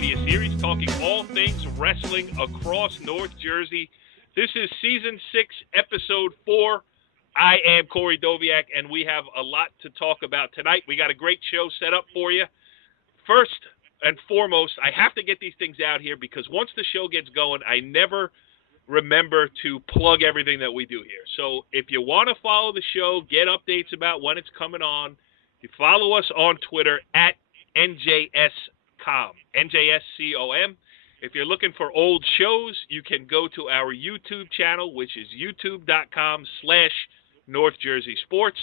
media series talking all things wrestling across North Jersey. This is Season 6, Episode 4. I am Corey Doviak, and we have a lot to talk about tonight. We got a great show set up for you. First and foremost, I have to get these things out here because once the show gets going, I never remember to plug everything that we do here. So if you want to follow the show, get updates about when it's coming on, you follow us on Twitter at NJSCOM, NJSCOM. If you're looking for old shows, you can go to our YouTube channel, which is youtube.com/North Jersey Sports.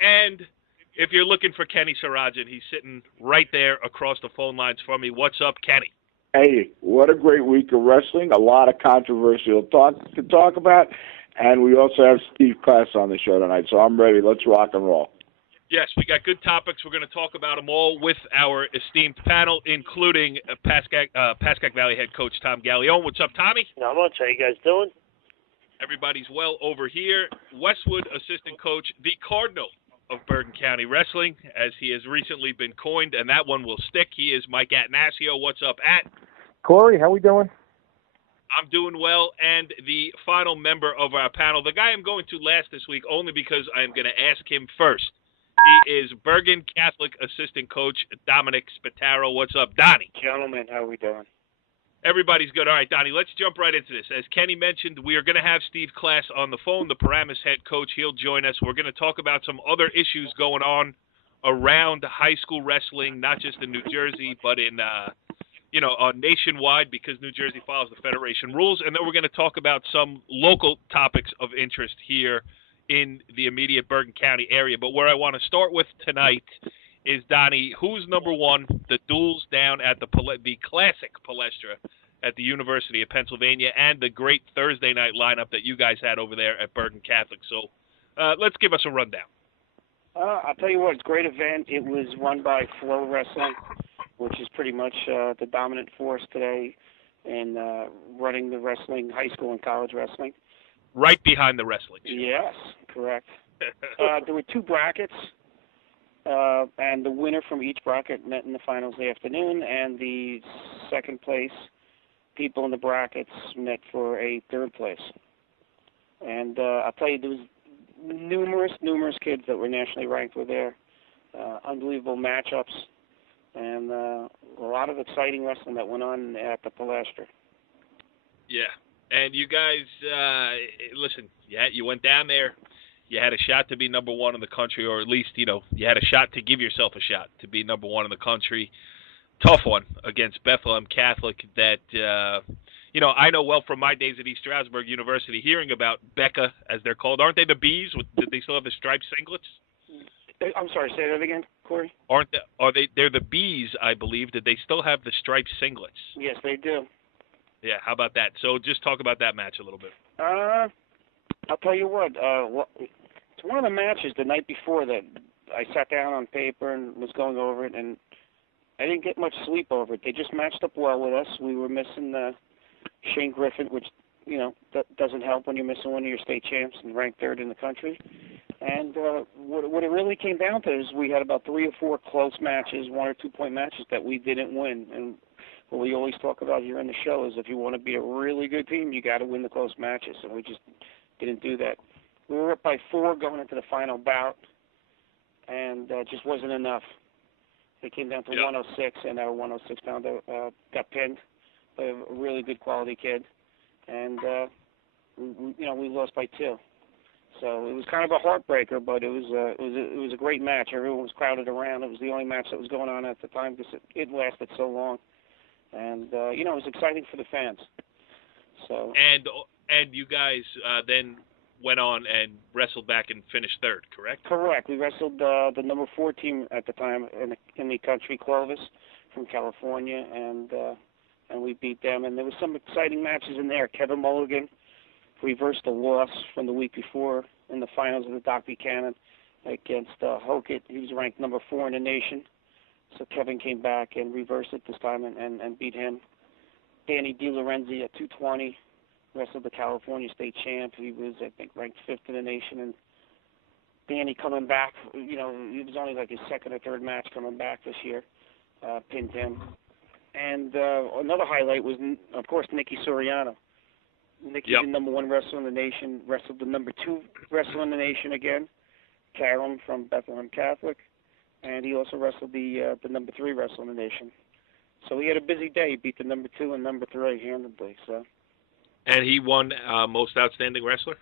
And if you're looking for Kenny Sarajan, he's sitting right there across the phone lines from me. What's up, Kenny? Hey, what a great week of wrestling. A lot of controversial talk to talk about. And we also have Steve Klass on the show tonight, so I'm ready. Let's rock and roll. Yes, we got good topics. We're going to talk about them all with our esteemed panel, including Pascack Valley head coach Tom Gallione. What's up, Tommy? Not much. How you guys doing? Everybody's well over here. Westwood assistant coach, the Cardinal of Bergen County Wrestling, as he has recently been coined, and that one will stick. He is Mike Atanasio. What's up, At? Corey, how we doing? I'm doing well. And the final member of our panel, the guy I'm going to last this week only because I'm going to ask him first. He is Bergen Catholic assistant coach Dominic Spataro. What's up, Donnie? Gentlemen, how we doing? Everybody's good. All right, Donnie, let's jump right into this. As Kenny mentioned, we are going to have Steve Klass on the phone, the Paramus head coach. He'll join us. We're going to talk about some other issues going on around high school wrestling, not just in New Jersey, but in nationwide, because New Jersey follows the federation rules. And then we're going to talk about some local topics of interest here in the immediate Bergen County area. But where I want to start with tonight is, Donnie, who's number one? The duels down at the classic Palestra at the University of Pennsylvania, and the great Thursday night lineup that you guys had over there at Bergen Catholic. So let's give us a rundown. I'll tell you what, it's a great event. It was run by Flow Wrestling, which is pretty much the dominant force today in running the wrestling, high school and college wrestling. Right behind the wrestling show. Yes, correct. There were two brackets, and the winner from each bracket met in the finals the afternoon, and the second place people in the brackets met for a third place. And I'll tell you, there was numerous kids that were nationally ranked were there. Unbelievable matchups, and a lot of exciting wrestling that went on at the Palestra. Yeah. And you guys, listen, you went down there. You had a shot to be number one in the country, or at least, you had a shot to give yourself a shot to be number one in the country. Tough one against Bethlehem Catholic that, I know well from my days at East Stroudsburg University, hearing about Becca, as they're called. Aren't they the Bees? Did they still have the striped singlets? I'm sorry, say that again, Corey? They're the Bees, I believe. Did they still have the striped singlets? Yes, they do. Yeah, how about that? So just talk about that match a little bit. I'll tell you what. It's one of the matches the night before that I sat down on paper and was going over it, and I didn't get much sleep over it. They just matched up well with us. We were missing Shane Griffin, which, that doesn't help when you're missing one of your state champs and ranked third in the country. And what it really came down to is we had about 3 or 4 close matches, 1 or 2 point matches that we didn't win. And what we always talk about here on the show is if you want to be a really good team, you got to win the close matches, and we just didn't do that. We were up by 4 going into the final bout, and just wasn't enough. It came down to 106, and our 106-pounder got pinned by a really good quality kid, and we lost by 2. So it was kind of a heartbreaker, but it was a great match. Everyone was crowded around. It was the only match that was going on at the time because it lasted so long. And, it was exciting for the fans. So And you guys then went on and wrestled back and finished third, correct? Correct. We wrestled the number 4 team at the time in the country, Clovis, from California, and we beat them. And there was some exciting matches in there. Kevin Mulligan reversed the loss from the week before in the finals of the Doc Buchanan against Hokett. He was ranked number 4 in the nation. So Kevin came back and reversed it this time and beat him. Danny DiLorenzi at 220 wrestled the California state champ. He was, I think, ranked 5th in the nation. And Danny coming back, it was only like his 2nd or 3rd match coming back this year, pinned him. And another highlight was, of course, Nikki Soriano. Nikki's the number 1 wrestler in the nation, wrestled the number 2 wrestler in the nation again, Karen from Bergen Catholic, and he also wrestled the number 3 wrestler in the nation. So he had a busy day. He beat the number 2 and number 3 handedly. So. And he won Most Outstanding Wrestler?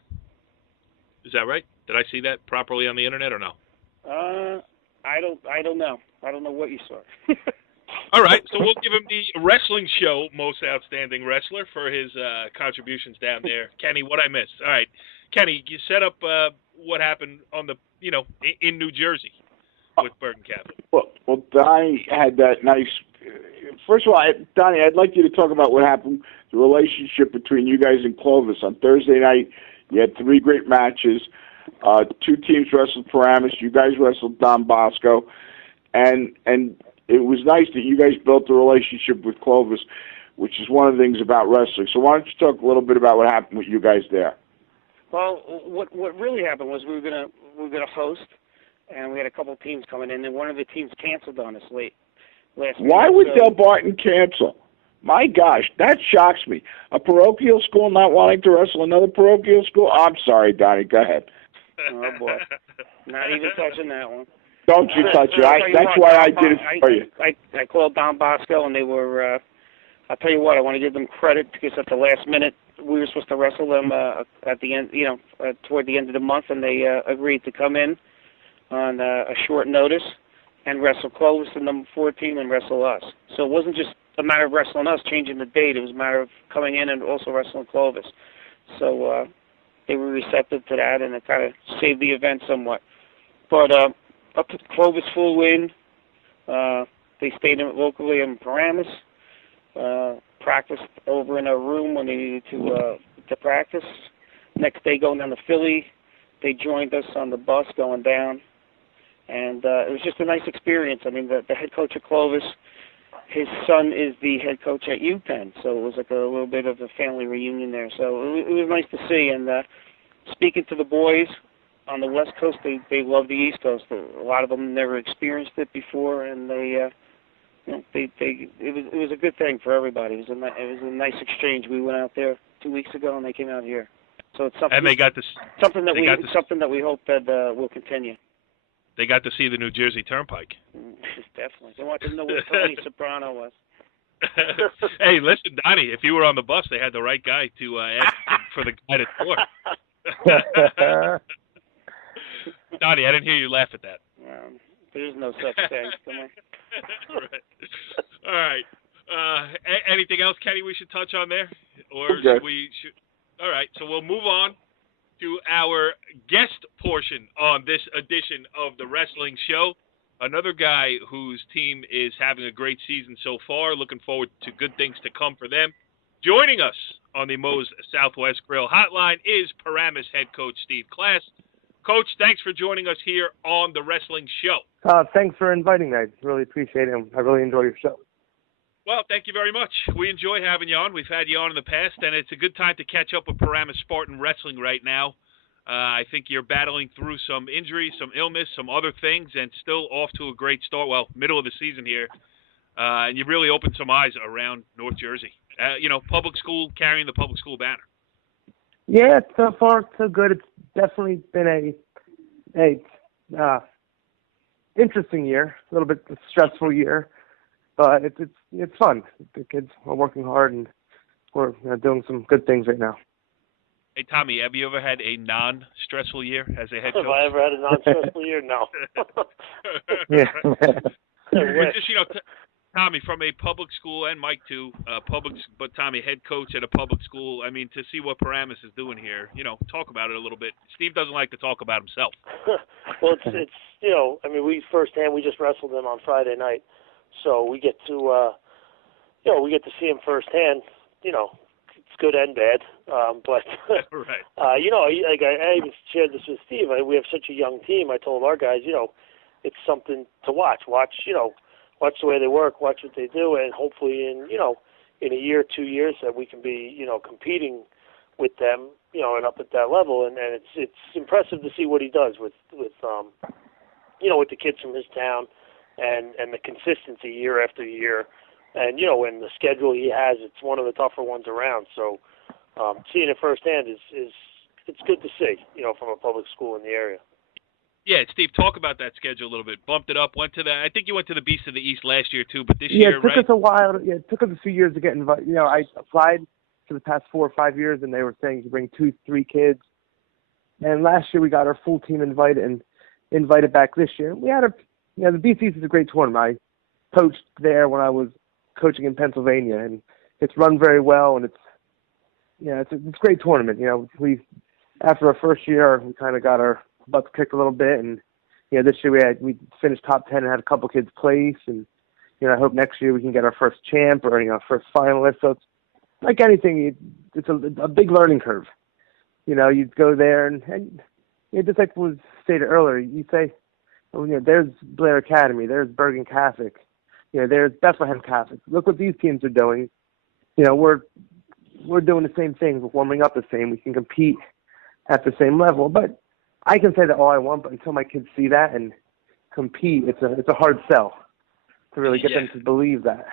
Is that right? Did I see that properly on the internet or no? I don't know. I don't know what you saw. All right, so we'll give him the Wrestling Show Most Outstanding Wrestler for his contributions down there. Kenny, what I missed? All right, Kenny, you set up what happened on the in New Jersey with Bergen Catholic. Well, Donnie had that nice. First of all, Donnie, I'd like you to talk about what happened, the relationship between you guys and Clovis on Thursday night. You had 3 great matches. 2 teams wrestled Paramus. You guys wrestled Don Bosco, and it was nice that you guys built a relationship with Clovis, which is one of the things about wrestling. So why don't you talk a little bit about what happened with you guys there? Well, what really happened was we were gonna host, and we had a couple of teams coming in, and one of the teams canceled on us last week. Why would Del Barton cancel? My gosh, that shocks me. A parochial school not wanting to wrestle another parochial school? I'm sorry, Donnie. Go ahead. Oh, boy. Not even touching that one. Don't you touch it. That's why I did it for you. I called Don Bosco, and they were, I'll tell you what, I want to give them credit because at the last minute, we were supposed to wrestle them at the end, toward the end of the month, and they agreed to come in on a short notice and wrestle Clovis, the number 14, and wrestle us. So it wasn't just a matter of wrestling us, changing the date. It was a matter of coming in and also wrestling Clovis. So they were receptive to that, and it kind of saved the event somewhat. But up to Clovis full win. They stayed locally in Paramus, practiced over in a room when they needed to practice. Next day going down to Philly, they joined us on the bus going down. And it was just a nice experience. I mean, the head coach of Clovis, his son is the head coach at UPenn, so it was like a little bit of a family reunion there. So it was nice to see. And speaking to the boys on the West Coast, they love the East Coast. A lot of them never experienced it before, and it was a good thing for everybody. It was a nice exchange. We went out there 2 weeks ago, and they came out here. So it's something. And they got something that we hope that will continue. They got to see the New Jersey Turnpike. Definitely. They wanted to know what Tony Soprano was. Hey, listen, Donnie, if you were on the bus, they had the right guy to ask for the guided tour. Donnie, I didn't hear you laugh at that. There's no such thing. Come on. All right. Anything else, Kenny, we should touch on there? Or okay. All right, so we'll move on to our guest portion on this edition of the Wrestling Show. Another guy whose team is having a great season so far. Looking forward to good things to come for them. Joining us on the Moe's Southwest Grill Hotline is Paramus head coach Steve Klass. Coach, thanks for joining us here on the Wrestling Show. Thanks for inviting me. I really appreciate it. I really enjoy your show. Well, thank you very much. We enjoy having you on. We've had you on in the past, and it's a good time to catch up with Paramus Spartan Wrestling right now. I think you're battling through some injuries, some illness, some other things, and still off to a great start. Well, middle of the season here. And you've really opened some eyes around North Jersey. Public school, carrying the public school banner. Yeah, so far so good. It's definitely been a interesting year, a little bit stressful year, but it's fun. The kids are working hard, and we're doing some good things right now. Hey, Tommy, have you ever had a non-stressful year as a head coach? Have I ever had a non-stressful year? No. Yeah. Just, Tommy, from a public school, and Mike too, but Tommy, head coach at a public school, I mean, to see what Paramus is doing here, talk about it a little bit. Steve doesn't like to talk about himself. Well, it's we just wrestled him on Friday night, so we get to, see him firsthand, it's good and bad, but, right. I even shared this with Steve. We have such a young team. I told our guys, it's something to watch the way they work, watch what they do, and hopefully in a year, 2 years that we can be, competing with them, and up at that level. And it's impressive to see what he does with the kids from his town and the consistency year after year And, when the schedule he has, it's one of the tougher ones around. So seeing it firsthand is it's good to see, from a public school in the area. Yeah, Steve, talk about that schedule a little bit. Bumped it up, went to I think you went to the Beast of the East last year too, but this year, it took right? us a while. Yeah, it took us a few years to get invited. I applied for the past 4 or 5 years, and they were saying to bring 2-3 kids. And last year we got our full team invited back this year. We had the Beast East is a great tournament. I coached there when I was coaching in Pennsylvania, and it's run very well, and it's a great tournament. We after our first year we kind of got our butts kicked a little bit, and this year we finished top 10 and had a couple kids place, and I hope next year we can get our first champ or first finalist. So it's like anything, it's a big learning curve. You go there and just like was stated earlier, you say, there's Blair Academy, there's Bergen Catholic, there's Bethlehem Catholic. Look what these teams are doing. We're doing the same thing. We're warming up the same. We can compete at the same level. But I can say that all I want, but until my kids see that and compete, it's a hard sell to really get them to believe that.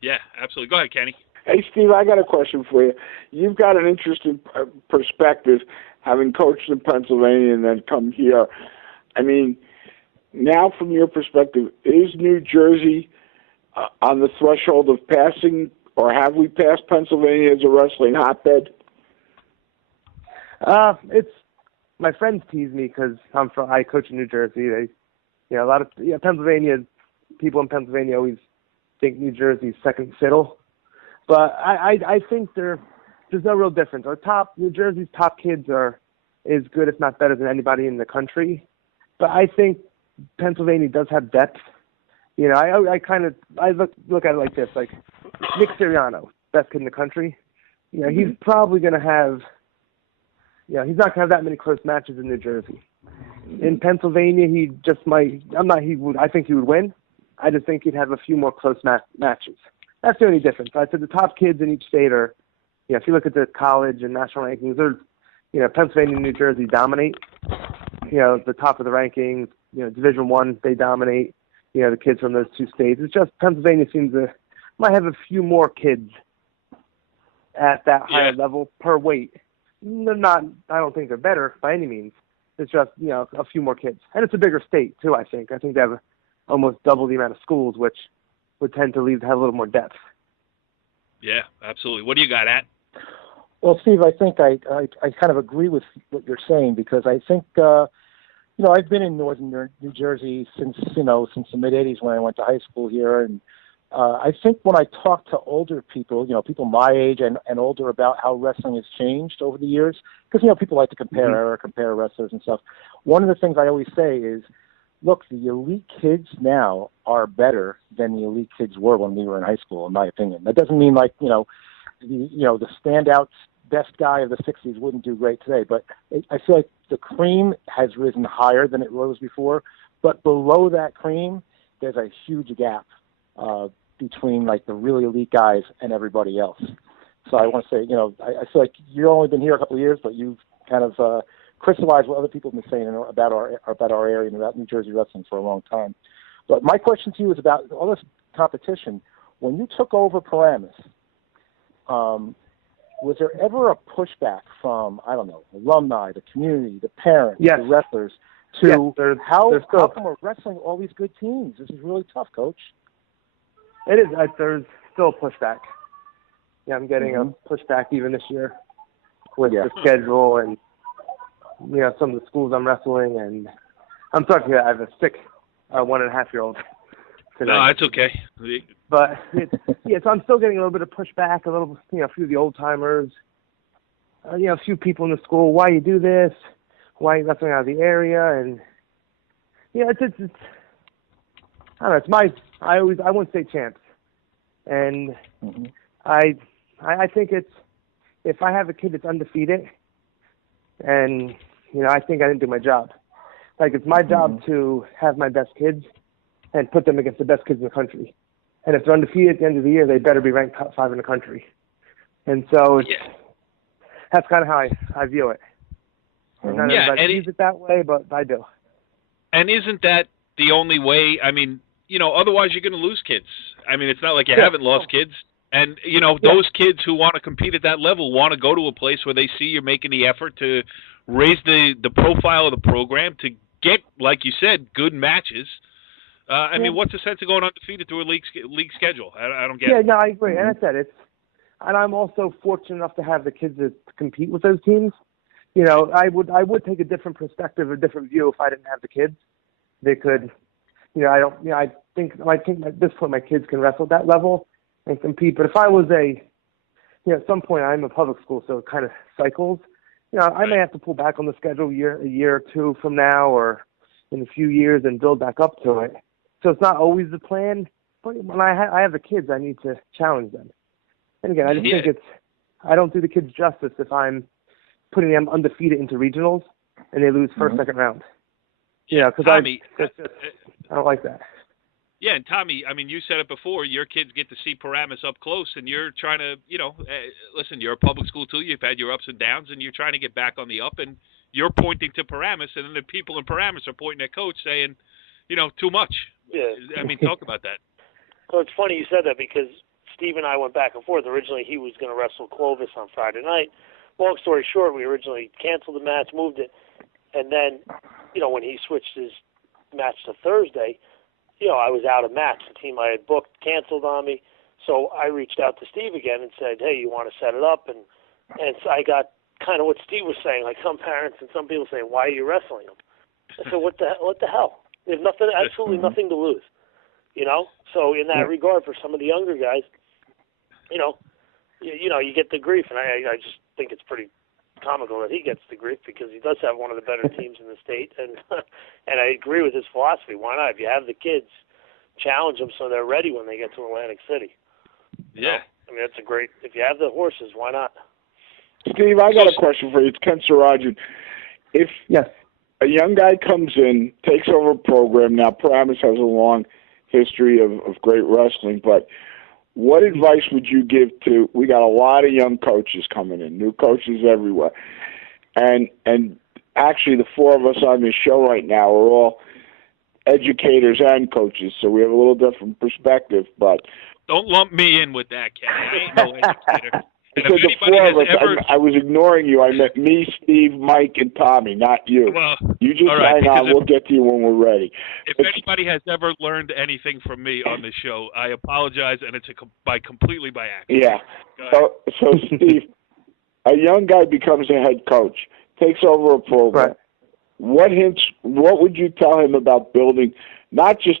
Yeah, absolutely. Go ahead, Kenny. Hey, Steve, I got a question for you. You've got an interesting perspective, having coached in Pennsylvania and then come here. I mean, now from your perspective, is New Jersey on the threshold of passing, or have we passed Pennsylvania as a wrestling hotbed? It's my friends tease me because I coach in New Jersey. A lot of Pennsylvania people in Pennsylvania always think New Jersey's second fiddle, but I think there's no real difference. New Jersey's top kids is good, if not better than anybody in the country. But I think Pennsylvania does have depth. I look at it like this: like Nick Sirianno, best kid in the country. He's probably going to have. He's not going to have that many close matches in New Jersey. In Pennsylvania, he just might. I think he would win. I just think he'd have a few more close matches. That's the only difference. I said the top kids in each state are. If you look at the college and national rankings, Pennsylvania and New Jersey dominate. The top of the rankings. Division I, they dominate. The kids from those two states. It's just Pennsylvania might have a few more kids at that higher level per weight. They're not. I don't think they're better by any means. It's just a few more kids, and it's a bigger state too. I think they have almost double the amount of schools, which would tend to have a little more depth. Yeah, absolutely. What do you got, At? Well, Steve, I think I kind of agree with what you're saying, because I think I've been in northern New Jersey since the mid '80s when I went to high school here, and I think when I talk to older people, people my age and older, about how wrestling has changed over the years, because people like to compare wrestlers and stuff. One of the things I always say is, look, the elite kids now are better than the elite kids were when we were in high school, in my opinion. That doesn't mean the standout best guy of the '60s wouldn't do great today, but I feel like the cream has risen higher than it was before. But below that cream, there's a huge gap between the really elite guys and everybody else. So I want to say, I feel like you've only been here a couple of years, but you've kind of crystallized what other people have been saying about our area and about New Jersey wrestling for a long time. But my question to you is about all this competition. When you took over Paramus, was there ever a pushback from, alumni, the community, the parents, the wrestlers, to how come we're wrestling all these good teams? This is really tough, Coach. It is. There's still pushback. I'm getting a pushback even this year with the schedule and some of the schools I'm wrestling. And I'm sorry, I have a sick 1.5-year-old today. No, that's okay. But so I'm still getting a little bit of pushback. A few of the old timers. A few people in the school. Why you do this? Why are you wrestling out of the area? And it's I don't know. I wouldn't say champs, and I think it's, if I have a kid that's undefeated, and I think I didn't do my job. It's my job to have my best kids and put them against the best kids in the country. And if they're undefeated at the end of the year, they better be ranked top 5 in the country. And so that's kind of how I view it. And not everybody sees it that way, but I do. And isn't that the only way? I mean, otherwise you're going to lose kids. I mean, it's not like you haven't lost kids. And, those kids who want to compete at that level want to go to a place where they see you're making the effort to raise the profile of the program, to get, like you said, good matches. I mean, what's the sense of going undefeated through a league schedule? I don't get it. Yeah, no, I agree. And I said and I'm also fortunate enough to have the kids to compete with those teams. I would take a different perspective, a different view if I didn't have the kids. They could, I think at this point my kids can wrestle at that level and compete. But if I was at some point I'm a public school, so it kind of cycles. I may have to pull back on the schedule a year or two from now, or in a few years, and build back up to it. So it's not always the plan. But when I have the kids, I need to challenge them. And again, I just think I don't do the kids justice if I'm putting them undefeated into regionals and they lose first, second round. Because Tommy, I don't like that. Yeah, and Tommy, I mean, you said it before. Your kids get to see Paramus up close, and you're trying to, listen, you're a public school too. You've had your ups and downs, and you're trying to get back on the up, and you're pointing to Paramus, and then the people in Paramus are pointing at Coach saying, too much. Yeah. I mean, talk about that. Well, it's funny you said that because Steve and I went back and forth. Originally, he was going to wrestle Clovis on Friday night. Long story short, we originally canceled the match, moved it, and then, when he switched his match to Thursday, I was out of match. The team I had booked canceled on me. So I reached out to Steve again and said, hey, you want to set it up? And so I got kind of what Steve was saying, like some parents and some people saying, why are you wrestling him? I said, what the hell? They have absolutely nothing to lose, So in that regard, for some of the younger guys, you get the grief. And I just think it's pretty comical that he gets the grief because he does have one of the better teams in the state, and and I agree with his philosophy. Why not? If you have the kids, challenge them so they're ready when they get to Atlantic City. Yeah, I mean that's a great. If you have the horses, why not? Steve, I got a question for you. It's Ken Sarajan. If a young guy comes in, takes over a program, now Paramus has a long history of great wrestling, but what advice would you give to, we got a lot of young coaches coming in, new coaches everywhere, and actually the four of us on this show right now are all educators and coaches, so we have a little different perspective, but... Don't lump me in with that, Ken. I ain't no educator. I said the four of us, I was ignoring you. I meant me, Steve, Mike, and Tommy, not you. Well, you just hang on. We'll get to you when we're ready. If anybody has ever learned anything from me on this show, I apologize, and it's completely by accident. Yeah. So Steve, a young guy becomes a head coach, takes over a program. Right. What would you tell him about building not just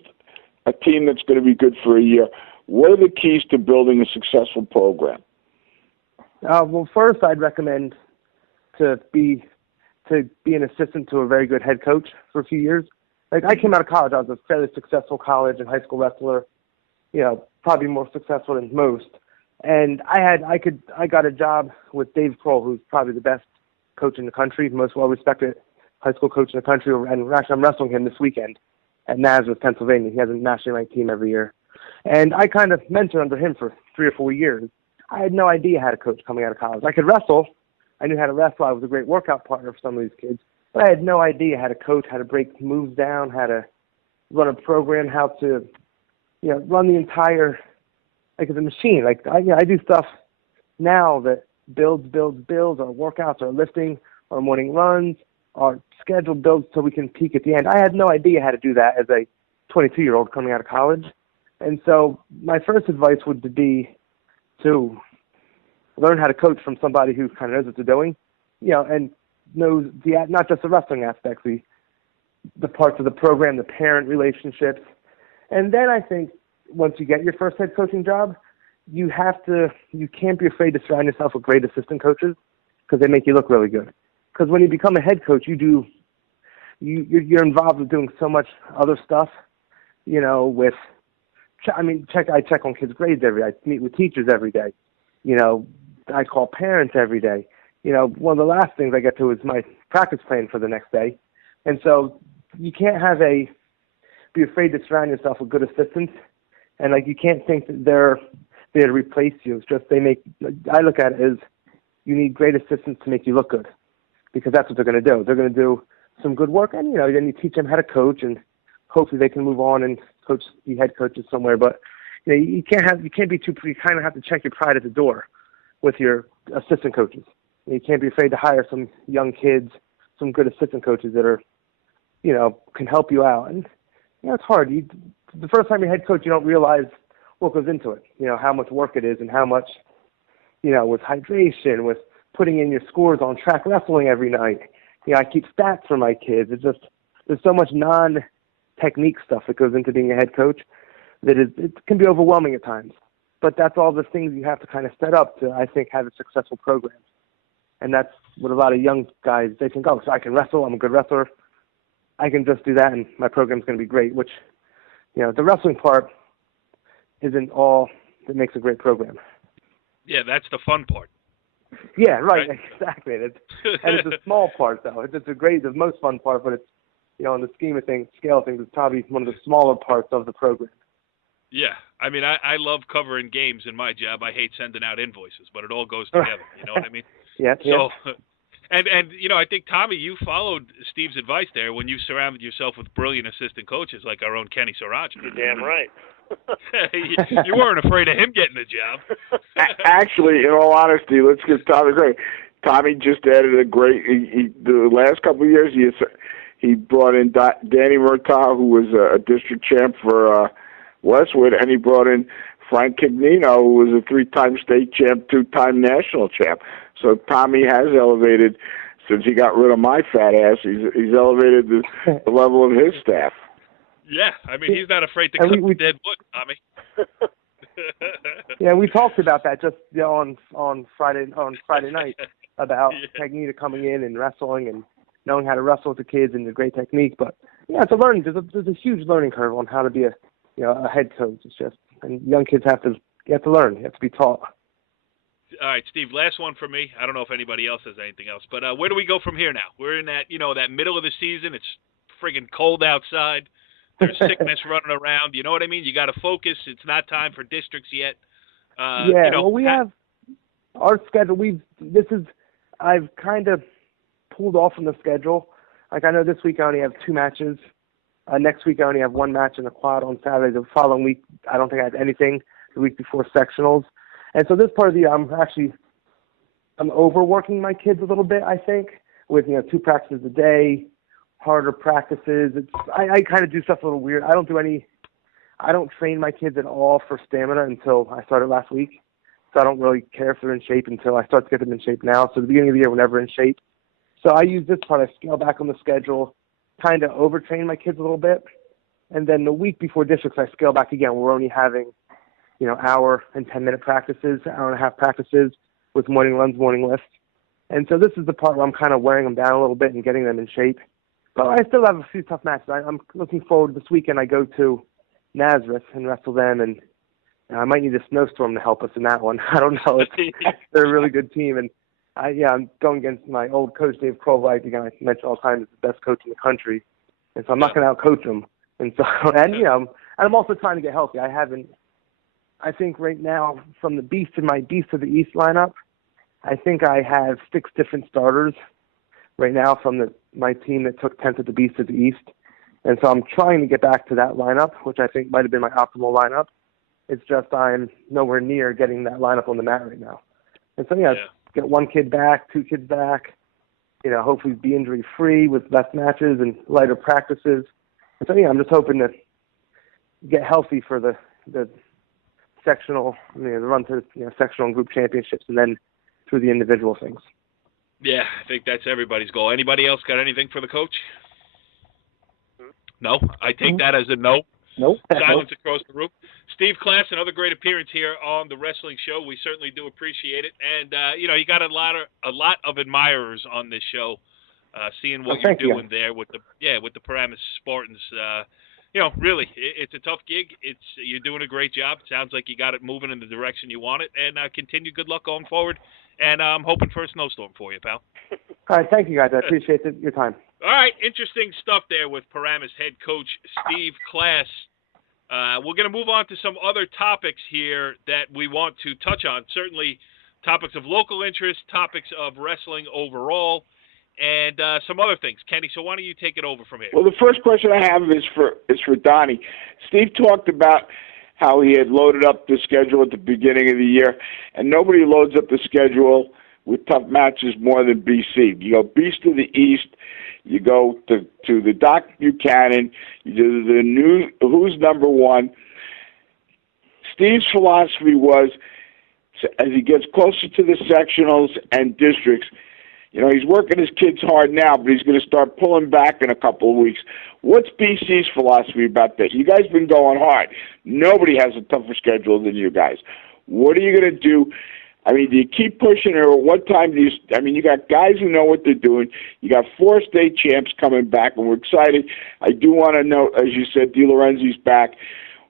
a team that's going to be good for a year? What are the keys to building a successful program? Well, first, I'd recommend to be an assistant to a very good head coach for a few years. Like I came out of college, I was a fairly successful college and high school wrestler. Probably more successful than most. And I got a job with Dave Kroll, who's probably the best coach in the country, most well-respected high school coach in the country. And actually, I'm wrestling him this weekend at Nazareth, Pennsylvania. He has a nationally ranked team every year. And I kind of mentored under him for 3 or 4 years. I had no idea how to coach coming out of college. I could wrestle. I knew how to wrestle. I was a great workout partner for some of these kids. But I had no idea how to coach, how to break moves down, how to run a program, how to, run the entire, like the machine. Like I do stuff now that builds our workouts, our lifting, our morning runs, our schedule builds so we can peak at the end. I had no idea how to do that as a 22-year-old coming out of college. And so my first advice would be to learn how to coach from somebody who kind of knows what they're doing, and knows not just the wrestling aspects, the parts of the program, the parent relationships. And then I think once you get your first head coaching job, you can't be afraid to surround yourself with great assistant coaches because they make you look really good. Because when you become a head coach, you're involved with doing so much other stuff, I check on kids' grades every day. I meet with teachers every day. I call parents every day. One of the last things I get to is my practice plan for the next day. And so you can't be afraid to surround yourself with good assistants. And you can't think that they're there to replace you. It's just I look at it as you need great assistants to make you look good because that's what they're going to do. They're going to do some good work and, then you teach them how to coach and hopefully they can move on and be head coaches somewhere, but you can't be too. You kind of have to check your pride at the door with your assistant coaches. You can't be afraid to hire some young kids, some good assistant coaches that are, can help you out. And it's hard. The first time you're head coach, you don't realize what goes into it. How much work it is, and how much, with hydration, with putting in your scores on track wrestling every night. I keep stats for my kids. It's just there's so much non-technique stuff that goes into being a head coach that it can be overwhelming at times. But that's all the things you have to kind of set up to, I think, have a successful program. And that's what a lot of young guys, they think, so I can wrestle, I'm a good wrestler, I can just do that and my program's going to be great, which, the wrestling part isn't all that makes a great program. Yeah, that's the fun part. Yeah, right? Exactly. And it's a small part, though. It's the most fun part, but it's, on the scale of things, it's probably one of the smaller parts of the program. Yeah, I mean, I love covering games in my job. I hate sending out invoices, but it all goes together. You know what I mean? Yeah. So, and I think, Tommy, you followed Steve's advice there when you surrounded yourself with brilliant assistant coaches like our own Kenny Saraja. You're damn right. You weren't afraid of him getting the job. Actually, in all honesty, let's give Tommy credit. Tommy just added a great. The last couple of years, he brought in Danny Murtaugh, who was a district champ for Westwood, and he brought in Frank Cagnino, who was a 3-time state champ, 2-time national champ. So Tommy has elevated, since he got rid of my fat ass, he's elevated the level of his staff. Yeah, I mean, he's not afraid to cut the dead wood, Tommy. Yeah, we talked about that just on Friday night about Cagnino coming in and wrestling and knowing how to wrestle with the kids and the great technique. But it's a learning. There's a huge learning curve on how to be a head coach. It's just, and young kids have to learn. You have to be taught. All right, Steve, last one for me. I don't know if anybody else has anything else, but where do we go from here now? We're in that, that middle of the season. It's friggin' cold outside. There's sickness running around. You know what I mean? You got to focus. It's not time for districts yet. Well, we have our schedule. I've kind of pulled off from the schedule. Like, I know this week I only have 2 matches. Next week I only have 1 match in the quad on Saturday. The following week I don't think I have anything. The week before sectionals. And so this part of the year I'm overworking my kids a little bit, I think, with 2 practices a day, harder practices. I kind of do stuff a little weird. I don't train my kids at all for stamina until I started last week. So I don't really care if they're in shape until I start to get them in shape now. So the beginning of the year, we're never in shape. So I use this part. I scale back on the schedule, kind of overtrain my kids a little bit. And then the week before districts, I scale back again. We're only having, hour and 10-minute practices, hour and a half practices with morning runs, morning lifts. And so this is the part where I'm kind of wearing them down a little bit and getting them in shape. But I still have a few tough matches. I'm looking forward this weekend. I go to Nazareth and wrestle them, and I might need a snowstorm to help us in that one. I don't know. They're a really good team, and I'm going against my old coach, Dave Krolwijk. Again, I mention all the time, is the best coach in the country, and so I'm not going to outcoach him. And so, and I'm also trying to get healthy. I think right now, from the Beast to my Beast to the East lineup, I think I have 6 different starters right now from my team that took 10th at the Beast to the East. And so I'm trying to get back to that lineup, which I think might have been my optimal lineup. It's just I'm nowhere near getting that lineup on the mat right now. And so, get 1 kid back, 2 kids back, hopefully be injury-free with less matches and lighter practices. And so, I'm just hoping to get healthy for the sectional, the run to sectional and group championships and then through the individual things. Yeah, I think that's everybody's goal. Anybody else got anything for the coach? No? I take that as a no. Nope. Silence across the room. Steve Klass, another great appearance here on the Wrestling Show. We certainly do appreciate it. And, you got a lot of admirers on this show, seeing what you're doing there with the Paramus Spartans. Really, it's a tough gig. You're doing a great job. It sounds like you got it moving in the direction you want it. And continue good luck going forward. And I'm hoping for a snowstorm for you, pal. All right, thank you, guys. I appreciate your time. All right, interesting stuff there with Paramus head coach Steve Klass. We're going to move on to some other topics here that we want to touch on. Certainly topics of local interest, topics of wrestling overall. and some other things. Kenny, so why don't you take it over from here? Well, the first question I have is for Donnie. Steve talked about how he had loaded up the schedule at the beginning of the year, and nobody loads up the schedule with tough matches more than BC. You go Beast of the East, you go to the Doc Buchanan, you do the new Who's Number One. Steve's philosophy was, as he gets closer to the sectionals and districts, he's working his kids hard now, but he's going to start pulling back in a couple of weeks. What's BC's philosophy about that? You guys been going hard. Nobody has a tougher schedule than you guys. What are you going to do? I mean, do you keep pushing, or what time do you? I mean, you got guys who know what they're doing. You got 4 state champs coming back, and we're excited. I do want to note, as you said, De Lorenzi's back.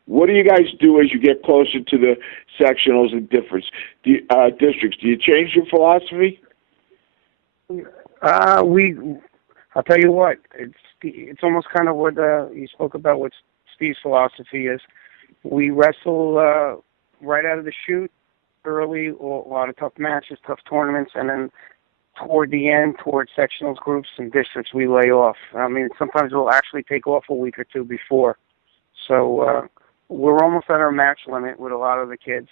What do you guys do as you get closer to the sectionals and districts? Do you change your philosophy? I'll tell you what, it's almost kind of what you spoke about. What Steve's philosophy is, we wrestle right out of the chute early, a lot of tough matches, tough tournaments, and then toward the end, toward sectionals, groups, and districts, we lay off. I mean, sometimes we'll actually take off a week or two before. So we're almost at our match limit with a lot of the kids.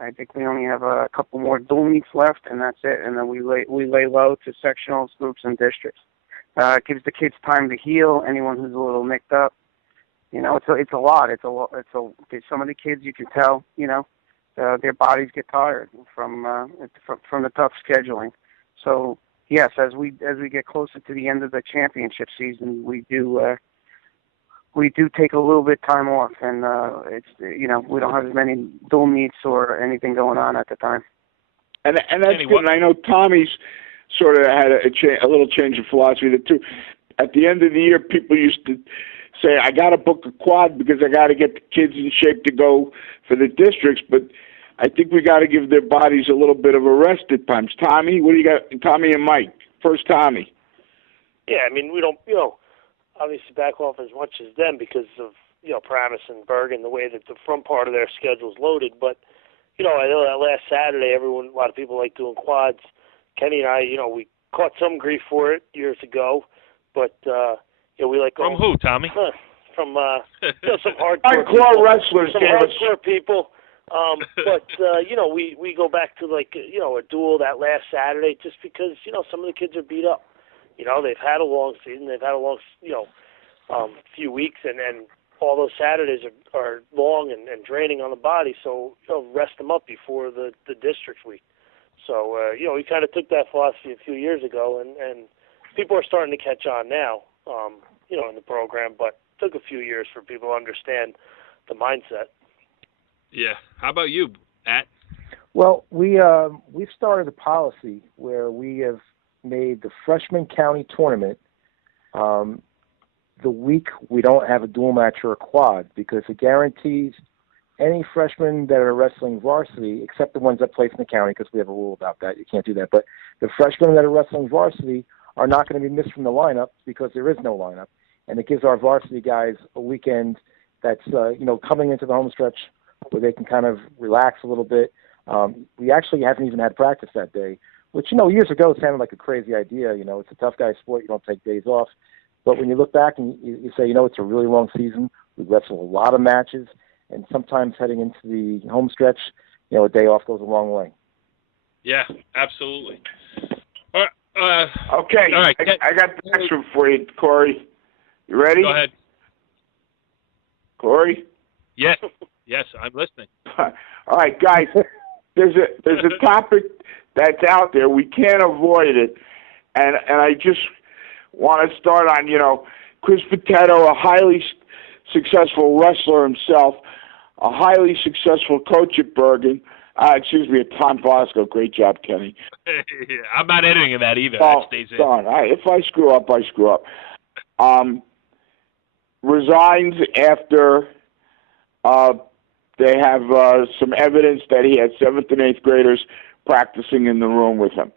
I think we only have a couple more dual meets left, and that's it. And then we lay low to sectionals, groups, and districts. It gives the kids time to heal. Anyone who's a little nicked up, it's a lot. Some of the kids, you can tell, their bodies get tired from the tough scheduling. So yes, as we get closer to the end of the championship season, we do take a little bit time off, and we don't have as many dual meets or anything going on at the time. And that's good. And I know Tommy's sort of had a little change of philosophy there too. At the end of the year, people used to say, "I got to book a quad because I got to get the kids in shape to go for the districts." But I think we got to give their bodies a little bit of a rest at times. Tommy, what do you got? Tommy and Mike. First, Tommy. Yeah, I mean, we don't, obviously back off as much as them because of, Paramus and Bergen, the way that the front part of their schedule is loaded. But, I know that last Saturday, a lot of people like doing quads. Kenny and I, we caught some grief for it years ago, but, we like going. From who, Tommy? From, some hardcore wrestlers. Some hardcore people. But, we go back to a duel that last Saturday just because, some of the kids are beat up. They've had a long season. They've had a long, few weeks, and all those Saturdays are long and draining on the body. So, rest them up before the district week. So, we kind of took that philosophy a few years ago, and people are starting to catch on now, in the program. But it took a few years for people to understand the mindset. Yeah. How about you, At? Well, we've started a policy where we have made the freshman county tournament the week we don't have a dual match or a quad, because it guarantees any freshmen that are wrestling varsity, except the ones that place in the county, because we have a rule about that. You can't do that. But the freshmen that are wrestling varsity are not going to be missed from the lineup because there is no lineup. And it gives our varsity guys a weekend that's, coming into the home stretch where they can kind of relax a little bit. We actually haven't even had practice that day, which, years ago sounded like a crazy idea. It's a tough guy sport. You don't take days off. But when you look back and you say, it's a really long season, we wrestle a lot of matches, and sometimes heading into the home stretch, a day off goes a long way. Yeah, absolutely. Okay. All right. I got the next one for you, Corey. You ready? Go ahead. Corey? Yes. Yes, I'm listening. All right, guys. There's a topic that's out there. We can't avoid it, and I just want to start on Chris Potato, a highly successful wrestler himself, a highly successful coach at Bergen. At Tom Bosco. Great job, Kenny. I'm not editing that either. That stays in. If I screw up, I screw up. Resigns after they have some evidence that he had 7th and 8th graders practicing in the room with him.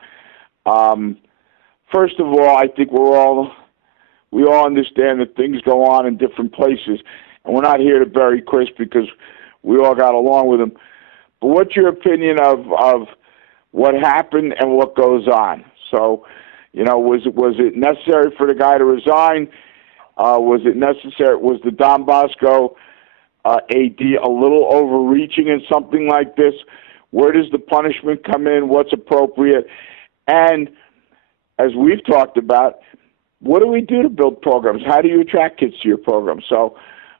First of all, I think we all understand that things go on in different places, and we're not here to bury Chris because we all got along with him. But what's your opinion of what happened and what goes on? So, Was it necessary for the guy to resign? Was it necessary? Was the Don Bosco AD a little overreaching in something like this? Where does the punishment come in? What's appropriate? And as we've talked about, what do we do to build programs? How do you attract kids to your program? So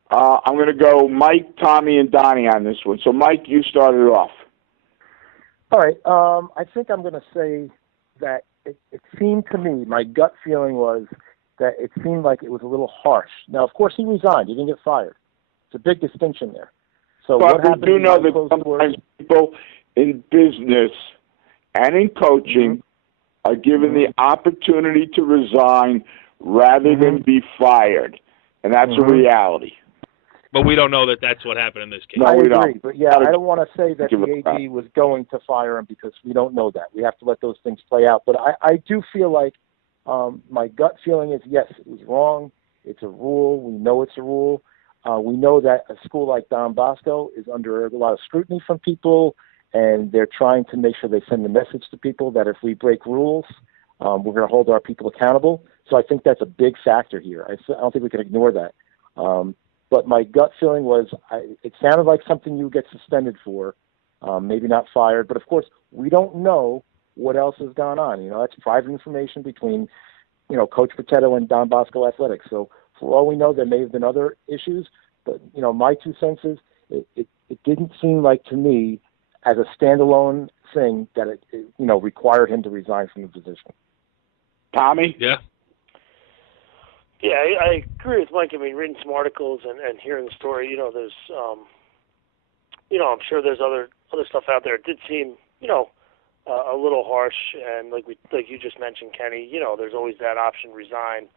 I'm going to go Mike, Tommy, and Donnie on this one. So, Mike, you started off. All right. I think I'm going to say that it seemed to me, my gut feeling was that it seemed like it was a little harsh. Now, of course, he resigned. He didn't get fired. It's a big distinction there. So but what we happened do know that sometimes doors? People in business and in coaching are given the opportunity to resign rather than be fired, and that's a reality. But we don't know that that's what happened in this case. No, I we agree, don't. but yeah, I don't want to say that the AD was going to fire him because we don't know that. We have to let those things play out. But I do feel like my gut feeling is, yes, it was wrong. It's a rule. We know it's a rule. We know that a school like Don Bosco is under a lot of scrutiny from people, and they're trying to make sure they send the message to people that if we break rules, we're going to hold our people accountable. So I think that's a big factor here. I don't think we can ignore that. But my gut feeling was it sounded like something you would get suspended for, maybe not fired. But, of course, we don't know what else has gone on. That's private information between, Coach Potato and Don Bosco Athletics. So for all we know, there may have been other issues. But, my 2 cents is it didn't seem like to me as a standalone thing that it required him to resign from the position. Tommy? Yeah. Yeah, I agree with Mike. I mean, reading some articles and hearing the story, there's, I'm sure there's other stuff out there. It did seem, a little harsh, and like you just mentioned, Kenny, there's always that option, resign,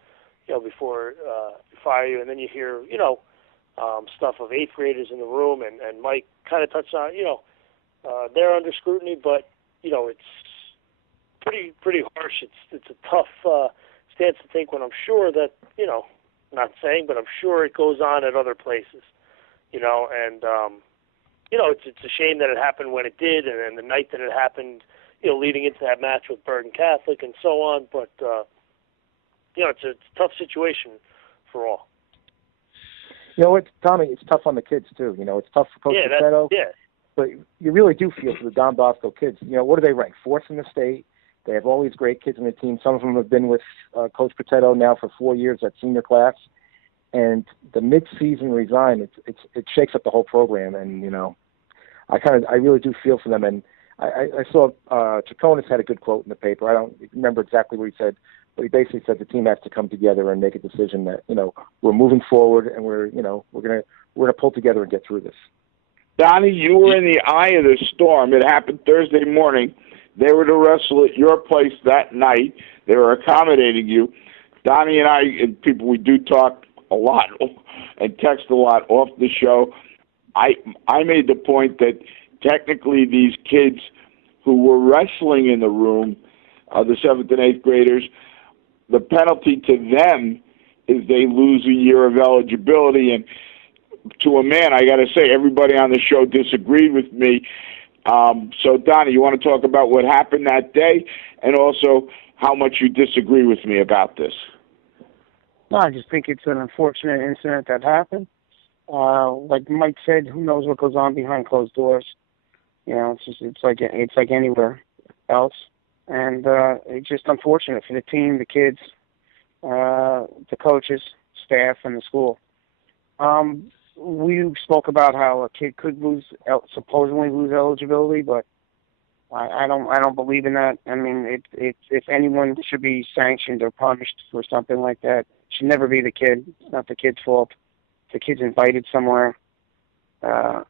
before fire you, and then you hear, stuff of 8th graders in the room, and Mike kind of touched on, they're under scrutiny, but it's pretty harsh. It's a tough stance to take when I'm sure that, not saying, but I'm sure it goes on at other places, and, it's a shame that it happened when it did, and then the night that it happened, leading into that match with Bergen Catholic and so on, but, it's a tough situation for all. Tommy, it's tough on the kids, too. It's tough for Coach Potato. Yeah. But you really do feel for the Don Bosco kids. What do they rank? 4th in the state. They have all these great kids on the team. Some of them have been with Coach Potato now for 4 years at senior class. And the mid-season resign, it shakes up the whole program. And, I really do feel for them. And I saw Chaconis had a good quote in the paper. I don't remember exactly what he said, but he basically said the team has to come together and make a decision that, we're moving forward and we're going to pull together and get through this. Donnie, you were in the eye of the storm. It happened Thursday morning. They were to wrestle at your place that night. They were accommodating you. Donnie and I, and people, we do talk a lot and text a lot off the show. I made the point that technically these kids who were wrestling in the room, the 7th and 8th graders, the penalty to them is they lose a year of eligibility. And to a man, I got to say, everybody on the show disagreed with me. So, Donnie, you want to talk about what happened that day and also how much you disagree with me about this? No, I just think it's an unfortunate incident that happened. Like Mike said, who knows what goes on behind closed doors? It's like anywhere else, and it's just unfortunate for the team, the kids, the coaches, staff, and the school. We spoke about how a kid could supposedly lose eligibility, but I don't believe in that. I mean, if anyone should be sanctioned or punished for something like that, it should never be the kid. It's not the kid's fault. The kid's invited somewhere. How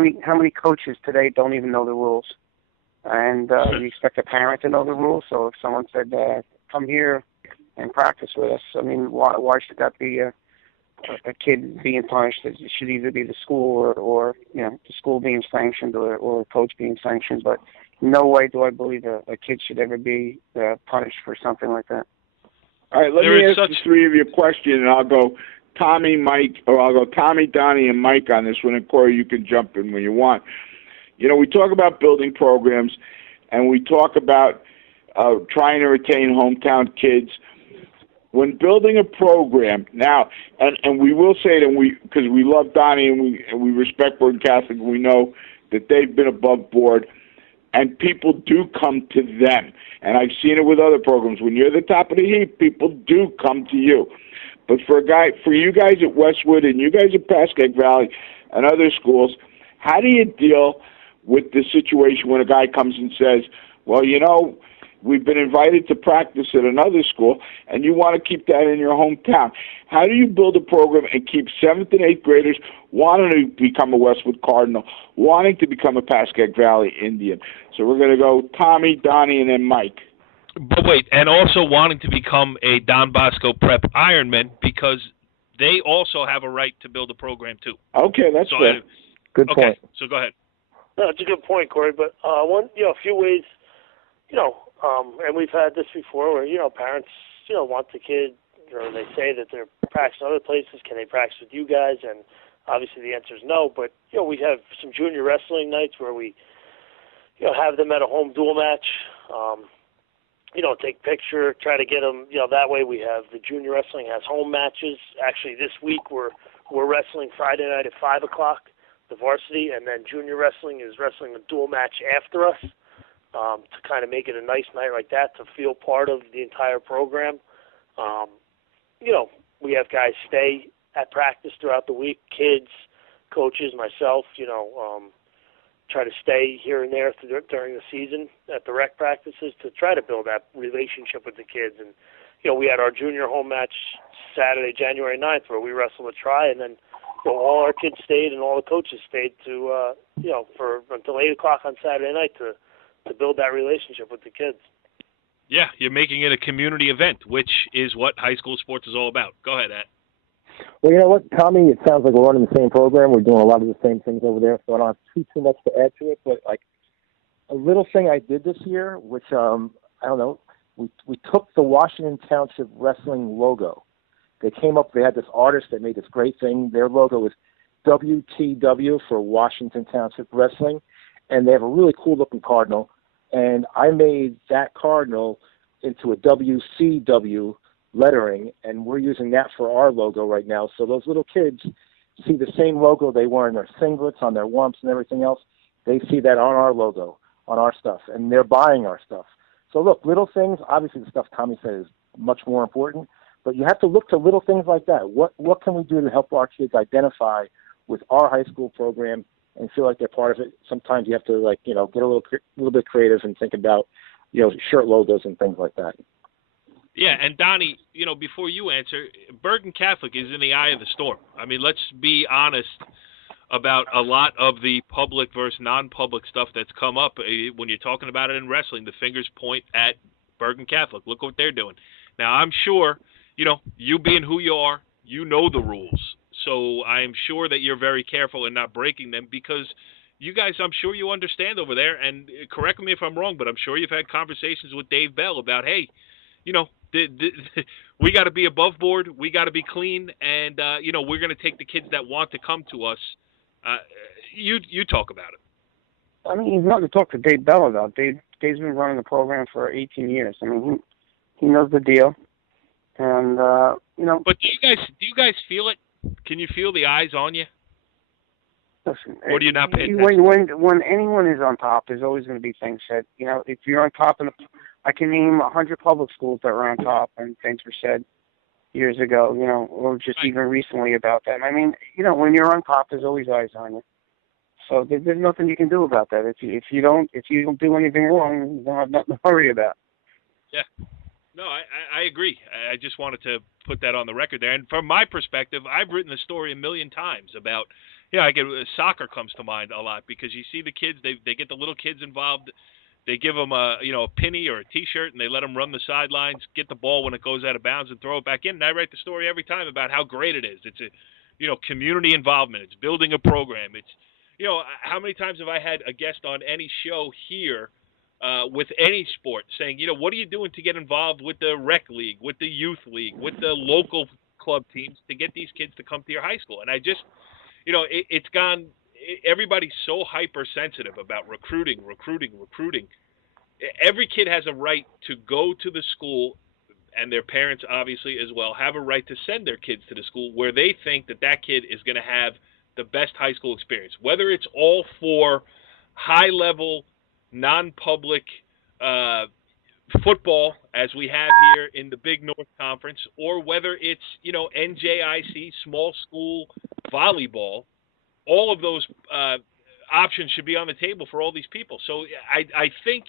many coaches today don't even know the rules? And you expect a parent to know the rules. So if someone said, "Come here and practice with us," I mean, why should that be a kid being punished? It should either be the school or the school being sanctioned or a coach being sanctioned. But no way do I believe a kid should ever be punished for something like that. All right, let me ask the three of you a question, and I'll go Tommy, Mike, or I'll go Tommy, Donnie, and Mike on this one, and Corey, you can jump in when you want. We talk about building programs, and we talk about trying to retain hometown kids. When building a program now, and we will say that because we love Donnie and we respect Bergen Catholic, we know that they've been above board, and people do come to them. And I've seen it with other programs. When you're the top of the heap, people do come to you. But for you guys at Westwood and you guys at Pascack Valley and other schools, how do you deal with the situation when a guy comes and says, well, we've been invited to practice at another school, and you want to keep that in your hometown? How do you build a program and keep 7th and 8th graders wanting to become a Westwood Cardinal, wanting to become a Pascack Valley Indian? So we're going to go Tommy, Donnie, and then Mike. But wait, and also wanting to become a Don Bosco Prep Ironman, because they also have a right to build a program too. Okay, that's good. Good point. Okay, so go ahead. No, it's a good point, Corey. But a few ways, and we've had this before, where parents, want the kid, or they say that they're practicing other places. Can they practice with you guys? And obviously the answer is no. But we have some junior wrestling nights where we, have them at a home duel match. Take picture, try to get them. That way we have the junior wrestling has home matches. Actually, this week we're wrestling Friday night at 5:00, the varsity, and then junior wrestling is wrestling a dual match after us. To kind of make it a nice night like that, to feel part of the entire program. We have guys stay at practice throughout the week, kids, coaches, myself, try to stay here and there during the season at the rec practices to try to build that relationship with the kids. And, we had our junior home match Saturday, January 9th, where we wrestled a try, and then all our kids stayed and all the coaches stayed to, for until 8 o'clock on Saturday night to build that relationship with the kids. Yeah, you're making it a community event, which is what high school sports is all about. Go ahead, Ed. Well, you know what, Tommy? It sounds like we're running the same program. We're doing a lot of the same things over there, so I don't have too much to add to it. But like a little thing I did this year, which I don't know, we took the Washington Township Wrestling logo. They came up. They had this artist that made this great thing. Their logo was WTW for Washington Township Wrestling, and they have a really cool looking cardinal. And I made that cardinal into a WCW lettering, and we're using that for our logo right now. So those little kids see the same logo they wear in their singlets, on their wumps and everything else. They see that on our logo, on our stuff, and they're buying our stuff. So look, little things, obviously the stuff Tommy said is much more important, but you have to look to little things like that. What can we do to help our kids identify with our high school program and feel like they're part of it? Sometimes you have to get a little bit creative and think about, shirt logos and things like that. Yeah, and Donnie, before you answer, Bergen Catholic is in the eye of the storm. I mean, let's be honest about a lot of the public versus non-public stuff that's come up. When you're talking about it in wrestling, the fingers point at Bergen Catholic. Look what they're doing. Now, I'm sure, you being who you are, you know the rules. So I'm sure that you're very careful in not breaking them, because you guys, I'm sure you understand over there, and correct me if I'm wrong, but I'm sure you've had conversations with Dave Bell about, hey, we got to be above board, we got to be clean, and, we're going to take the kids that want to come to us. You talk about it. I mean, you've got to talk to Dave Bell about. Dave's been running the program for 18 years. I mean, he knows the deal, and But do you guys feel it? Can you feel the eyes on you? Listen, or do you not pay attention? When anyone is on top, there's always going to be things said. If you're on top, I can name 100 public schools that were on top, and things were said years ago. Or just even recently about that. I mean, when you're on top, there's always eyes on you. So there's nothing you can do about that. If you don't do anything wrong, you don't have nothing to worry about. Yeah. No, I agree. I just wanted to put that on the record there. And from my perspective, I've written the story a million times about, soccer comes to mind a lot, because you see the kids, they get the little kids involved. They give them a penny or a T-shirt, and they let them run the sidelines, get the ball when it goes out of bounds, and throw it back in. And I write the story every time about how great it is. It's a, community involvement. It's building a program. It's, how many times have I had a guest on any show here with any sport saying, what are you doing to get involved with the rec league, with the youth league, with the local club teams to get these kids to come to your high school? And I just, it's gone. Everybody's so hypersensitive about recruiting. every kid has a right to go to the school, and their parents obviously as well have a right to send their kids to the school where they think that that kid is going to have the best high school experience, whether it's all for high level, non-public football as we have here in the Big North Conference, or whether it's, NJIC, small school volleyball. All of those options should be on the table for all these people. So I think,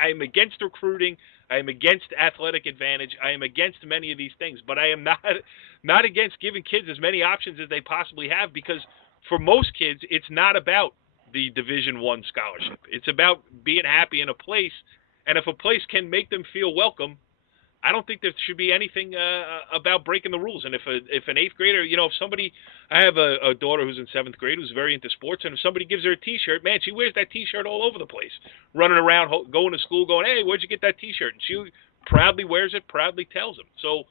I'm against recruiting. I am against athletic advantage. I am against many of these things, but I am not against giving kids as many options as they possibly have, because for most kids, it's not about the Division I scholarship. It's about being happy in a place, and if a place can make them feel welcome, I don't think there should be anything about breaking the rules. And if an eighth grader, if somebody, I have a daughter who's in seventh grade who's very into sports, and if somebody gives her a T-shirt, man, she wears that T-shirt all over the place, running around, going to school, going, hey, where'd you get that T-shirt? And she proudly wears it, proudly tells them. So,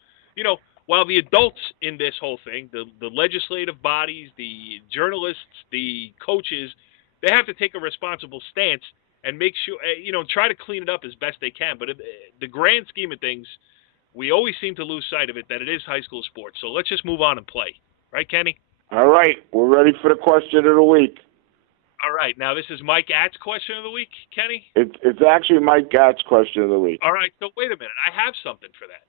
while the adults in this whole thing, the legislative bodies, the journalists, the coaches, they have to take a responsible stance and make sure, try to clean it up as best they can. But in the grand scheme of things, we always seem to lose sight of it, that it is high school sports. So let's just move on and play. Right, Kenny? All right. We're ready for the question of the week. All right. Now, this is Mike Att's question of the week, Kenny? It's actually Mike Att's question of the week. All right. So wait a minute. I have something for that.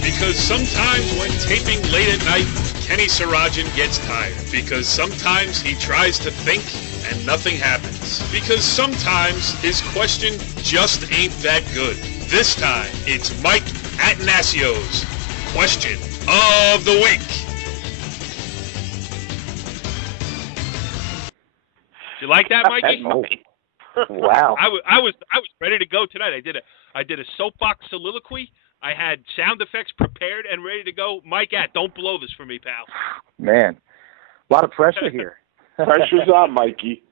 Because sometimes when taping late at night, Kenny Sarajan gets tired. Because sometimes he tries to think and nothing happens. Because sometimes his question just ain't that good. This time, it's Mike Attanasio's question of the week. You like that, Mikey? Oh. Wow. I was ready to go tonight. I did a soapbox soliloquy. I had sound effects prepared and ready to go. Mike Att, don't blow this for me, pal. Man, a lot of pressure here. Pressure's on, Mikey.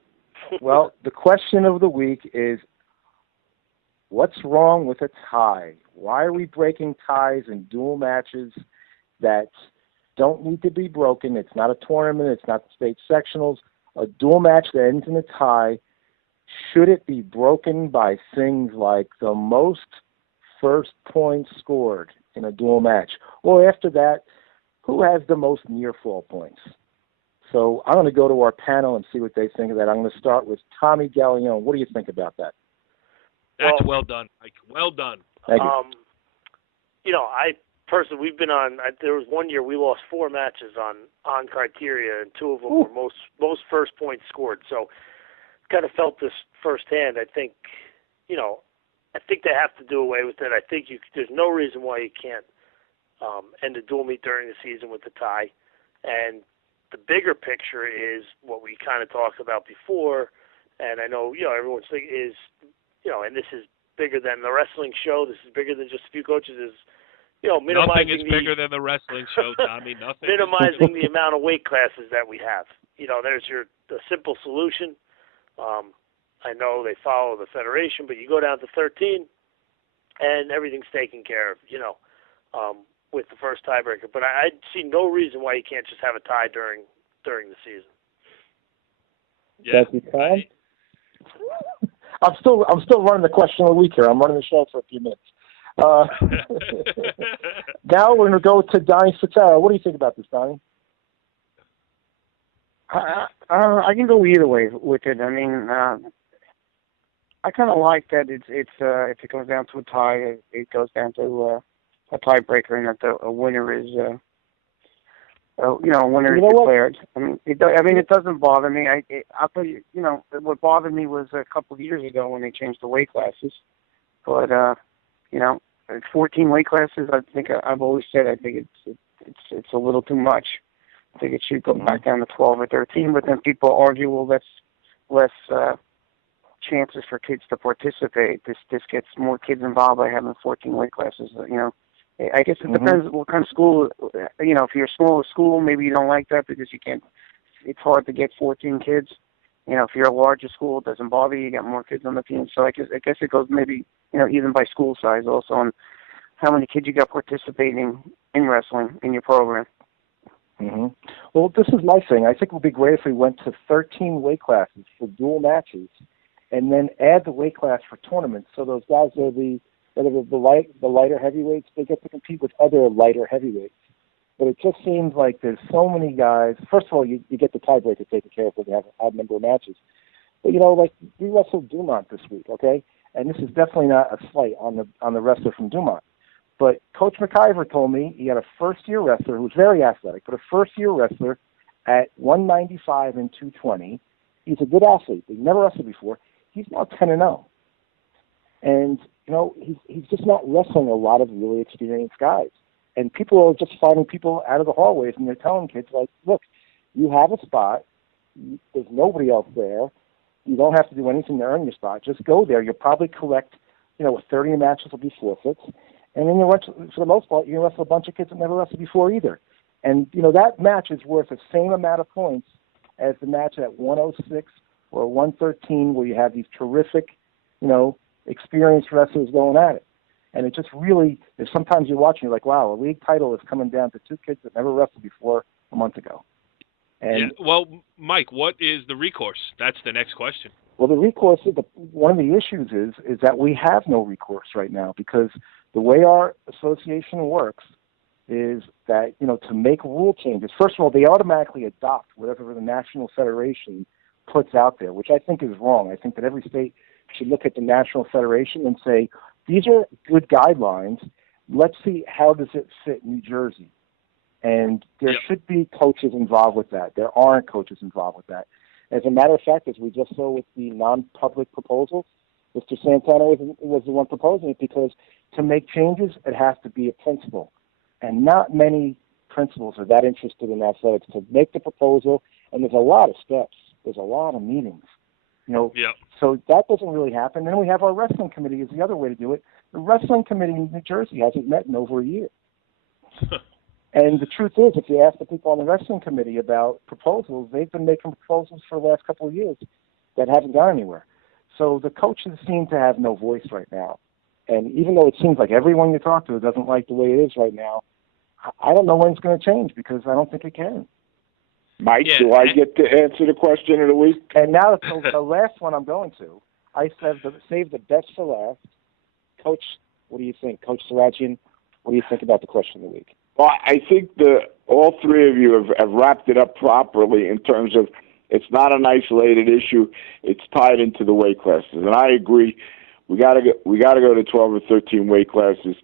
Well, the question of the week is, what's wrong with a tie? Why are we breaking ties in dual matches that don't need to be broken? It's not a tournament. It's not the state sectionals. A dual match that ends in a tie, should it be broken by things like the most first points scored in a dual match? Or after that, who has the most near fall points? So I'm going to go to our panel and see what they think of that. I'm going to start with Tommy Gallione. What do you think about that? That's well done, Mike. Well done. Thank you. I personally, we've been on. There was one year we lost 4 matches on criteria, and 2 of them were most first points scored. So, kind of felt this firsthand. I think they have to do away with it. I think there's no reason why you can't end a dual meet during the season with a tie. And the bigger picture is what we kind of talked about before. And I know everyone's thinking is and this is bigger than the wrestling show. This is bigger than just a few coaches. Is minimizing nothing is bigger than the wrestling show, Tommy. Nothing. Minimizing the amount of weight classes that we have. There's the simple solution. I know they follow the federation, but you go down to 13, and everything's taken care of. With the first tiebreaker. But I see no reason why you can't just have a tie during the season. Yeah. Thank you, Tom. I'm still running the question of the week here. I'm running the show for a few minutes. Now we're going to go to Donnie Sotero. What do you think about this, Donnie? I can go either way with it. I mean, I kind of like that. It's if it comes down to a tie, it goes down to a tiebreaker, and that a winner is a winner is declared. It doesn't bother me. I'll tell you, what bothered me was a couple of years ago when they changed the weight classes. But 14 weight classes. I think I've always said I think it's a little too much. I think it should go back down to 12 or 13. But then people argue, well, that's less chances for kids to participate. This gets more kids involved by having 14 weight classes. I guess it depends what kind of school. If you're a smaller school, maybe you don't like that because you can't. It's hard to get 14 kids. If you're a larger school, it doesn't bother you. You got more kids on the team. So I guess it goes maybe even by school size also, and how many kids you got participating in wrestling in your program. Mm-hmm. Well, this is my thing. I think it would be great if we went to 13 weight classes for dual matches, and then add the weight class for tournaments. So those guys are the lighter heavyweights. They get to compete with other lighter heavyweights. But it just seems like there's so many guys. First of all, you get the tiebreaker taken care of when you have an odd number of matches. But like we wrestled Dumont this week, okay? And this is definitely not a slight on the wrestler from Dumont. But Coach McIver told me he had a first-year wrestler who was very athletic, but a first-year wrestler at 195 and 220. He's a good athlete. He never wrestled before. He's now 10-0. And, he's just not wrestling a lot of really experienced guys. And people are just finding people out of the hallways, and they're telling kids, like, look, you have a spot. There's nobody else there. You don't have to do anything to earn your spot. Just go there. You'll probably collect, 30 matches will be forfeits. And then for the most part, you wrestle a bunch of kids that never wrestled before either. And, that match is worth the same amount of points as the match at 106 or 113 where you have these terrific, experienced wrestlers going at it. And it just really, there's sometimes you're watching, you're like, wow, a league title is coming down to two kids that never wrestled before a month ago. And, Well, Mike, what is the recourse? That's the next question. Well, the recourse, one of the issues is that we have no recourse right now because the way our association works is that, to make rule changes, first of all, they automatically adopt whatever the National Federation puts out there, which I think is wrong. I think that every state should look at the National Federation and say, these are good guidelines. Let's see how does it fit New Jersey. And there should be coaches involved with that. There aren't coaches involved with that. As a matter of fact, as we just saw with the non-public proposal, Mr. Santana was the one proposing it because to make changes, it has to be a principal. And not many principals are that interested in athletics to make the proposal. And there's a lot of steps. There's a lot of meetings. So that doesn't really happen. Then we have our wrestling committee is the other way to do it. The wrestling committee in New Jersey hasn't met in over a year. And the truth is, if you ask the people on the wrestling committee about proposals, they've been making proposals for the last couple of years that haven't gone anywhere. So the coaches seem to have no voice right now. And even though it seems like everyone you talk to doesn't like the way it is right now, I don't know when it's going to change because I don't think it can. Mike, do I get to answer the question of the week? And now the last one I'm going to. I said save the best for last. Coach, what do you think? Coach Sarajian, what do you think about the question of the week? Well, I think all three of you have wrapped it up properly in terms of it's not an isolated issue. It's tied into the weight classes. And I agree. We got to go to 12 or 13 weight classes.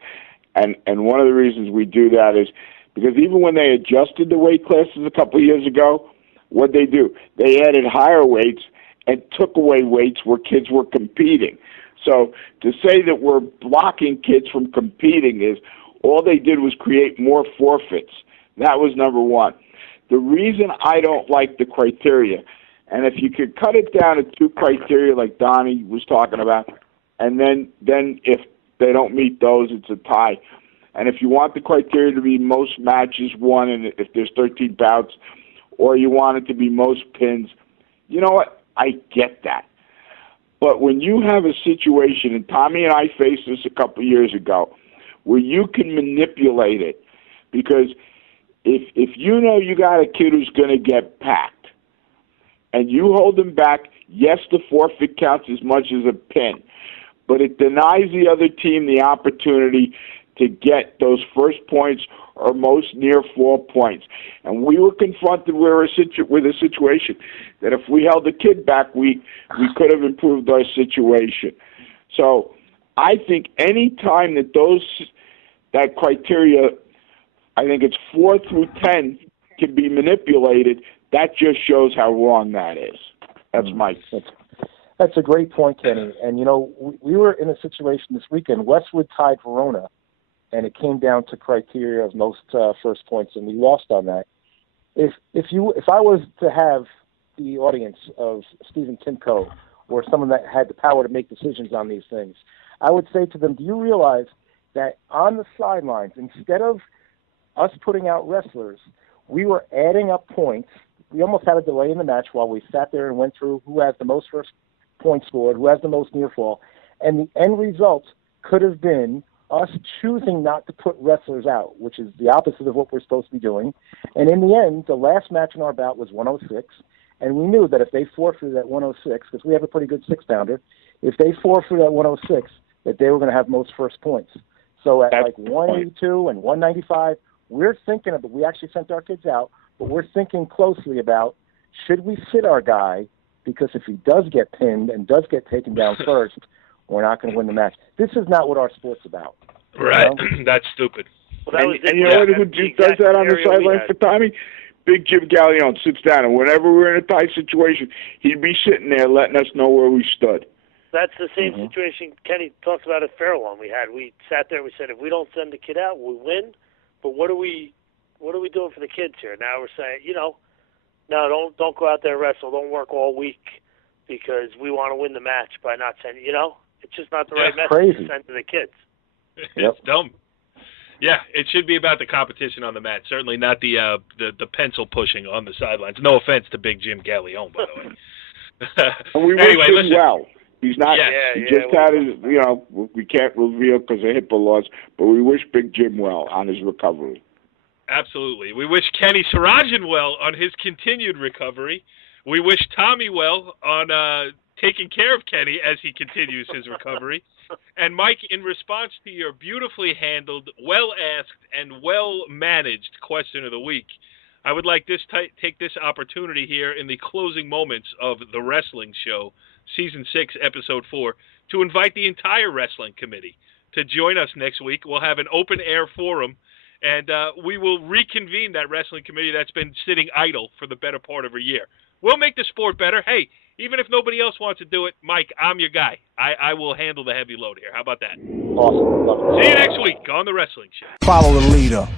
And one of the reasons we do that is because even when they adjusted the weight classes a couple of years ago, what'd they do? They added higher weights and took away weights where kids were competing. So to say that we're blocking kids from competing is all they did was create more forfeits. That was number one. The reason I don't like the criteria, and if you could cut it down to two criteria like Donnie was talking about, and then if they don't meet those, it's a tie. And if you want the criteria to be most matches won, and if there's 13 bouts, or you want it to be most pins, you know what? I get that. But when you have a situation, and Tommy and I faced this a couple of years ago, where you can manipulate it, because if you know you got a kid who's going to get packed, and you hold him back, yes, the forfeit counts as much as a pin, but it denies the other team the opportunity to get those first points or most near fall points. And we were confronted with a situation that if we held the kid back, we could have improved our situation. So I think any time that criteria, I think it's 4 through 10, can be manipulated, that just shows how wrong that is. That's my... That's a great point, Kenny. And, we were in a situation this weekend. Westwood tied Verona, and it came down to criteria of most first points, and we lost on that. If I was to have the audience of Stephen Timko or someone that had the power to make decisions on these things, I would say to them, do you realize that on the sidelines, instead of us putting out wrestlers, we were adding up points. We almost had a delay in the match while we sat there and went through who has the most first points scored, who has the most near fall, and the end result could have been us choosing not to put wrestlers out, which is the opposite of what we're supposed to be doing. And in the end, the last match in our bout was 106, and we knew that if they forfeited at 106, because we have a pretty good 6-pounder, if they forfeited at 106, that they were going to have most first points. So at like 182 and 195, we're thinking of it. We actually sent our kids out, but we're thinking closely about, should we sit our guy? Because if he does get pinned and does get taken down first, we're not going to win the match. This is not what our sport's about. Right. You know? That's stupid. Well, that was And you know what, who does that on the sideline for Tommy? Big Jim Gallione sits down, and whenever we're in a tight situation, he'd be sitting there letting us know where we stood. That's the same situation Kenny talks about at Fairlawn. We sat there and we said, if we don't send the kid out, we win. But what are we doing for the kids here? Now we're saying, no, don't go out there and wrestle. Don't work all week because we want to win the match by not sending. It's just not the right message to send to the kids. It's dumb. Yeah, it should be about the competition on the mat. Certainly not the pencil pushing on the sidelines. No offense to Big Jim Gallione, by the way. And we anyway, wish him well. He's not. Yeah, he just had his. We can't reveal because of HIPAA laws, but we wish Big Jim well on his recovery. Absolutely. We wish Kenny Sarajan well on his continued recovery. We wish Tommy well on taking care of Kenny as he continues his recovery. And Mike, in response to your beautifully handled, well-asked, and well-managed question of the week, I would like take this opportunity here in the closing moments of The Wrestling Show, Season 6, Episode 4, to invite the entire wrestling committee to join us next week. We'll have an open-air forum, and we will reconvene that wrestling committee that's been sitting idle for the better part of a year. We'll make the sport better. Hey, even if nobody else wants to do it, Mike, I'm your guy. I will handle the heavy load here. How about that? Awesome. Love it. See you next week on The Wrestling Show. Follow the leader.